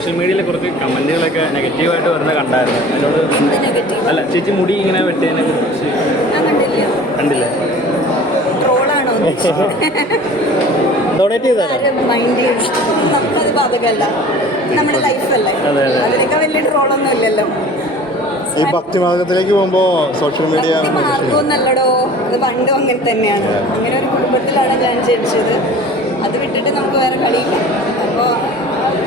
Social മീഡിയയിൽ കുറച്ച് കമന്റുകളൊക്കെ നെഗറ്റീവായിട്ട് വരുന്ന കണ്ടായിരുന്നു. അതിനോട് അല്ല ചേച്ചി മുടി ഇങ്ങനെ വെട്ടിയതിനെ കുറിച്ച് കണ്ടില്ലേ? നമുക്കത് ബാധകമല്ല, നമ്മുടെ ലൈഫല്ലേ, അതിനൊക്കെ വലിയ ട്രോളൊന്നും ഇല്ലല്ലോ. ഈ ഭക്തിമാർഗത്തിലേക്ക് പോകുമ്പോൾ സോഷ്യൽ മീഡിയ മാർഗമൊന്നല്ലടോ, അത് പണ്ടും അങ്ങനെ തന്നെയാണ്. അങ്ങനെ ഒരു കുടുംബത്തിലാണ് ഞാൻ ജനിച്ചത്. അത് വിട്ടിട്ട് നമുക്ക് വേറെ കളിയില്ല. അപ്പോൾ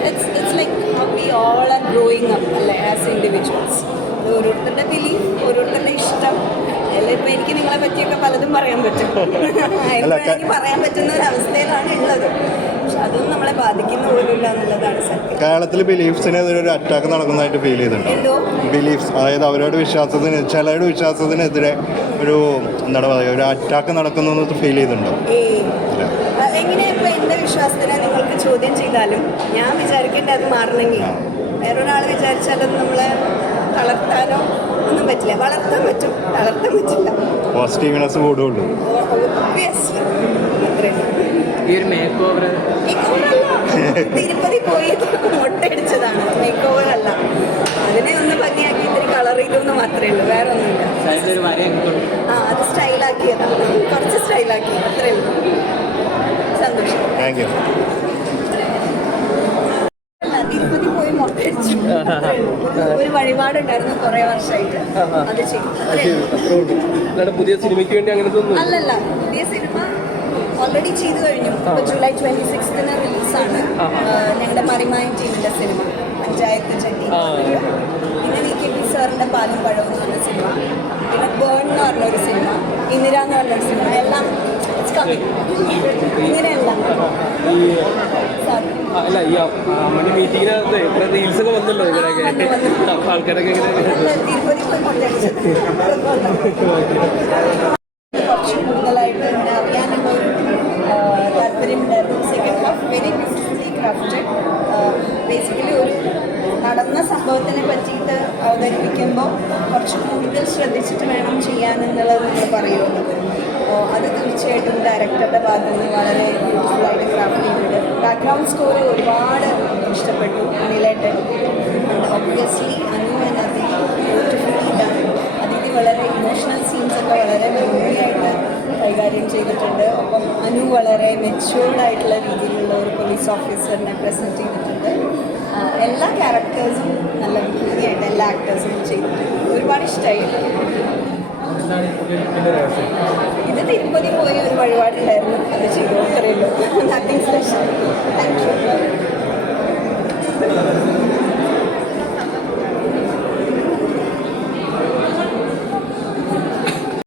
it's like we all are growing up അല്ലേ, ആസ് ഇൻഡിവിജ്വൽസ്. അത് ഓരോരുത്തരുടെ ബിലീഫ്, ഓരോരുത്തരുടെ ഇഷ്ടം. ഇപ്പം എനിക്ക് നിങ്ങളെ പറ്റിയൊക്കെ പലതും പറയാൻ പറ്റും. എനിക്ക് പറയാൻ പറ്റുന്ന ഒരു അവസ്ഥയിലാണ് ഉള്ളത്. പക്ഷെ അതൊന്നും നമ്മളെ ബാധിക്കുന്ന പോലുമില്ല എന്നുള്ളതാണ് സത്യം. കേരളത്തിൽ ബിലീഫ്സിനെതിരെ ഒരു അറ്റാക്ക് നടക്കുന്നതായിട്ട് ഫീൽ ചെയ്തിട്ടുണ്ടോ? ബിലീഫ്സ്, അതായത് അവരുടെ വിശ്വാസത്തിന്, ചിലരുടെ വിശ്വാസത്തിനെതിരെ ഒരു എന്താണ് പറയുക, ഒരു അറ്റാക്ക് നടക്കുന്നു ഫീൽ ചെയ്തിട്ടുണ്ടോ? എങ്ങനെ ഇപ്പം എൻ്റെ വിശ്വാസത്തിനെ നിങ്ങൾക്ക് ചോദ്യം ചെയ്താലും ഞാൻ വിചാരിക്കേണ്ട അത് മാറണമെങ്കിൽ വേറൊരാൾ വിചാരിച്ചാലത് നമ്മളെ തളർത്താനോ ഒന്നും പറ്റില്ല. വളർത്താൻ പറ്റും, തളർത്താൻ പറ്റില്ല. പോസിറ്റീവ്നെസ് കൂടുള്ളൂ. ഈ ഒരു മേക്ക് ഓവർ തിരുപ്പതി പോയി മുട്ടയടിച്ചതാണ്, മേക്ക് ഓവർ അല്ല. അതിനെ ഒന്ന് ഭംഗിയാക്കി ഇത്തിരി കളർ ചെയ്തെന്ന് മാത്രമേ ഉള്ളൂ, വേറെ ഒന്നുമില്ല. അത് സ്റ്റൈലാക്കിയതാണ്, കുറച്ച് സ്റ്റൈലാക്കി, അത്രേ ഉള്ളൂ. സന്തോഷം. Thank you. തിരുപ്പതി പോയി മുട്ടയടിച്ചു, ഒരു വഴിപാടുണ്ടായിരുന്നു കുറേ വർഷമായിട്ട്, അത് ചെയ്തു. പുതിയ സിനിമയ്ക്ക് വേണ്ടി അങ്ങനെ അല്ലല്ല, പുതിയ സിനിമ ഓൾറെഡി ചെയ്തു കഴിഞ്ഞു. ഇപ്പോൾ ജൂലൈ 26 റിലീസാണ് ഞങ്ങളുടെ മറിമായം ടീമിൻ്റെ സിനിമ, പഞ്ചായത്ത് ചട്ടി. പിന്നെ VKP സാറിൻ്റെ പാലും പഴവും എന്ന് പറഞ്ഞ സിനിമ, പിന്നെ ബേൺ എന്ന് പറഞ്ഞൊരു സിനിമ, ഇന്ദിര എന്ന് പറഞ്ഞൊരു സിനിമ, എല്ലാം ഇങ്ങനെയല്ല. അല്ല ഈ മണി മീറ്റിങ്ങിനകത്ത് റീൽസൊക്കെ വന്നല്ലോ ഇവരൊക്കെ, ആൾക്കാരൊക്കെ തിരുപ്പതി പോയി കൊണ്ടടിച്ചത് കുറച്ച് കൂടുതലായിട്ട് അറിയാനുള്ളൊരു താല്പര്യമുണ്ടായിരുന്നു. Second half very beautifully crafted. Basically ഒരു നടന്ന സംഭവത്തിനെ പറ്റിയിട്ട് അവതരിപ്പിക്കുമ്പോൾ കുറച്ച് കൂടുതൽ ശ്രദ്ധിച്ചിട്ട് വേണം ചെയ്യാനെന്നുള്ളത് നമ്മൾ പറയുമല്ലോ. അത് തീർച്ചയായിട്ടും ഡയറക്ടറുടെ ഭാഗത്ത് നിന്ന് വളരെ ബ്യൂട്ടിഫുള്ളായിട്ട് ക്രാഫ്റ്റ് ചെയ്തിട്ട്. ബാക്ക്ഗ്രൗണ്ട് സ്കോർ ഒരുപാട് ഇഷ്ടപ്പെട്ടു അനിലേട്ടൻ. Obviously Anu and beautifully done. അതിൽ വളരെ ഇമോഷണൽ സീൻസൊക്കെ വളരെ ഭംഗിയായിട്ട് കൈകാര്യം ചെയ്തിട്ടുണ്ട്. ഒപ്പം അനു വളരെ മെച്യൂർഡായിട്ടുള്ള രീതിയിലുള്ള ഒരു പോലീസ് ഓഫീസറിനെ പ്രസൻറ്റ് ചെയ്തിട്ടുണ്ട്. എല്ലാ ക്യാരക്ടേഴ്സും നല്ല ഭംഗിയായിട്ട് എല്ലാ ആക്ടേഴ്സും ചെയ്തിട്ടുണ്ട്. ഒരുപാട് ഇഷ്ടമായി. ഇത് തിരുപ്പതി പോയി ഒരു വഴിപാടുണ്ടായിരുന്നു, അത് ചെയ്തു, അത്രയേ ഉള്ളൂ. Nothing special. Thank you.